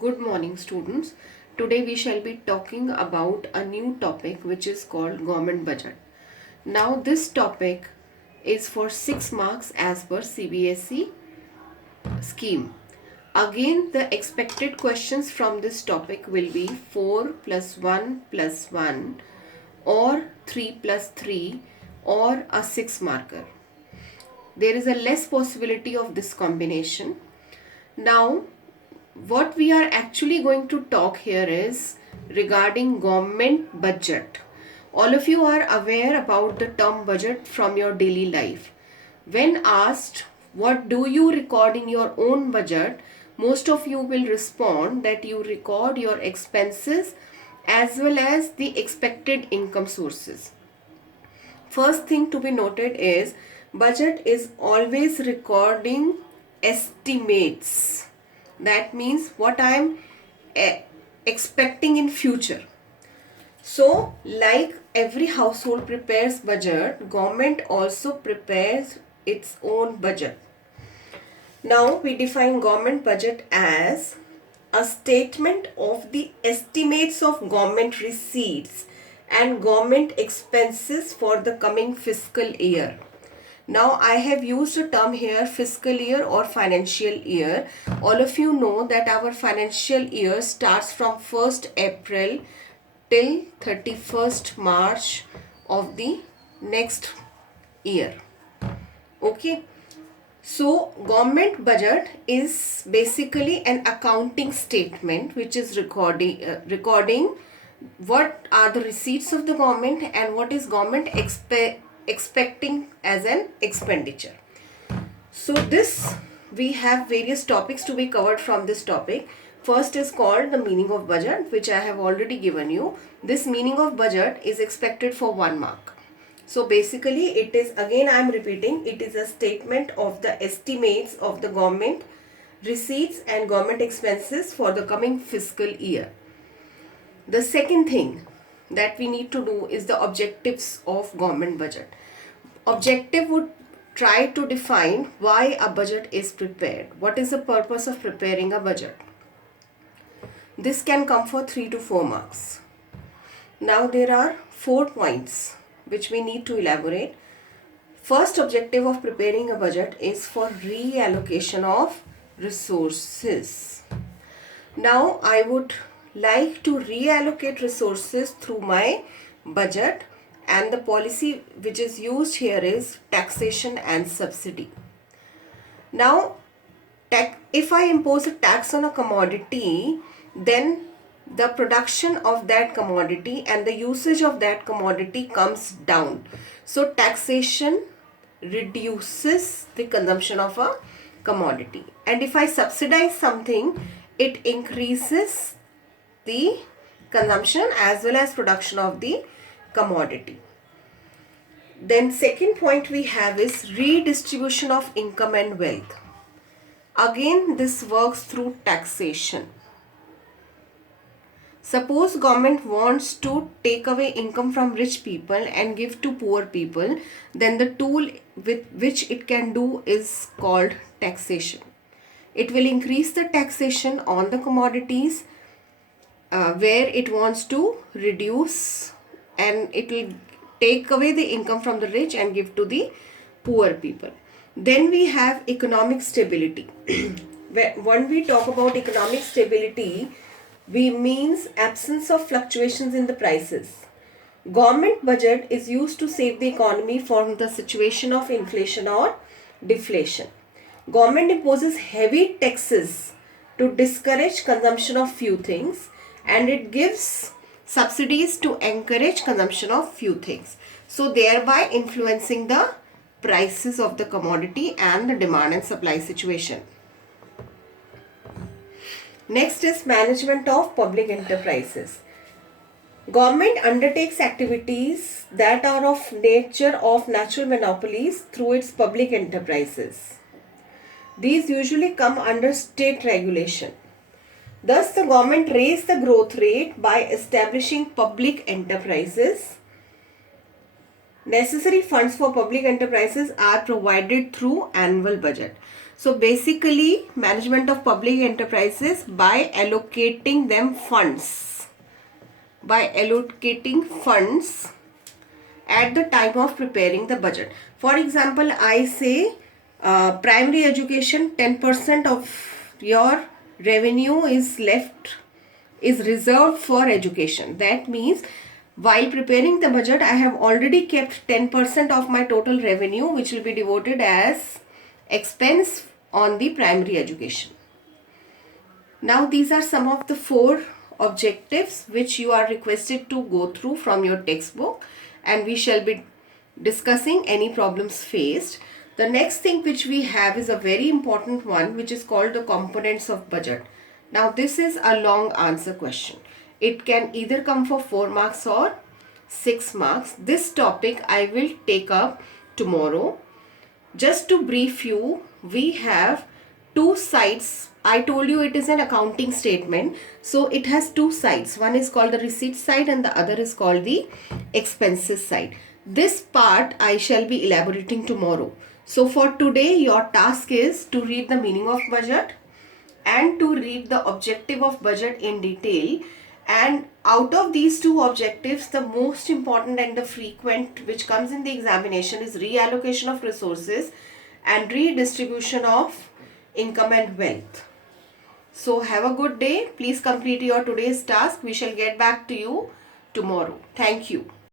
Good morning, students. Today we shall be talking about a new topic which is called government budget. Now, this topic is for 6 marks as per CBSE scheme. Again, the expected questions from this topic will be 4 plus 1 plus 1 or 3 plus 3 or a 6 marker. There is a less possibility of this combination. Now, what we are actually going to talk here is regarding government budget. All of you are aware about the term budget from your daily life. When asked what do you record in your own budget, most of you will respond that you record your expenses as well as the expected income sources. First thing to be noted is budget is always recording estimates. That means what I am expecting in future. So, like every household prepares budget, government also prepares its own budget. Now, we define government budget as a statement of the estimates of government receipts and government expenses for the coming fiscal year. Now, I have used a term here, fiscal year or financial year. All of you know that our financial year starts from 1st April till 31st March of the next year. Okay. So, government budget is basically an accounting statement which is recording what are the receipts of the government and what is government expecting as an expenditure. So this we have various topics to be covered from this topic. First is called the meaning of budget, which I have already given you. This meaning of budget is expected for 1 mark. So basically it is, again I am repeating, it is a statement of the estimates of the government receipts and government expenses for the coming fiscal year. The second thing that we need to do is the objectives of government budget. Objective would try to define why a budget is prepared. What is the purpose of preparing a budget? This can come for 3 to 4 marks. Now there are 4 points which we need to elaborate. First objective of preparing a budget is for reallocation of resources. Now I would like to reallocate resources through my budget, and the policy which is used here is taxation and subsidy. Now, if I impose a tax on a commodity, then the production of that commodity and the usage of that commodity comes down. So, taxation reduces the consumption of a commodity. And if I subsidize something, it increases the consumption as well as production of the commodity. Then second point we have is redistribution of income and wealth. Again, this works through taxation. Suppose government wants to take away income from rich people and give to poor people, then the tool with which it can do is called taxation. It will increase the taxation on the commodities where it wants to reduce, and it will take away the income from the rich and give to the poor people. Then we have economic stability. When we talk about economic stability, we means absence of fluctuations in the prices. Government budget is used to save the economy from the situation of inflation or deflation. Government imposes heavy taxes to discourage consumption of few things, and it gives subsidies to encourage consumption of few things. So thereby influencing the prices of the commodity and the demand and supply situation. Next is management of public enterprises. Government undertakes activities that are of nature of natural monopolies through its public enterprises. These usually come under state regulation. Thus, the government raised the growth rate by establishing public enterprises. Necessary funds for public enterprises are provided through annual budget. So basically, management of public enterprises by allocating them funds. By allocating funds at the time of preparing the budget. For example, I say primary education, 10% of your revenue is reserved for education. That means while preparing the budget, I have already kept 10% of my total revenue, which will be devoted as expense on the primary education. Now these are some of the 4 objectives which you are requested to go through from your textbook, and we shall be discussing any problems faced. The next thing which we have is a very important one, which is called the components of budget. Now this is a long answer question. It can either come for 4 marks or 6 marks. This topic I will take up tomorrow. Just to brief you, we have 2 sides. I told you it is an accounting statement. So it has 2 sides. One is called the receipt side and the other is called the expenses side. This part I shall be elaborating tomorrow. So for today, your task is to read the meaning of budget and to read the objective of budget in detail. And out of these 2 objectives, the most important and the frequent which comes in the examination is reallocation of resources and redistribution of income and wealth. So have a good day. Please complete your today's task. We shall get back to you tomorrow. Thank you.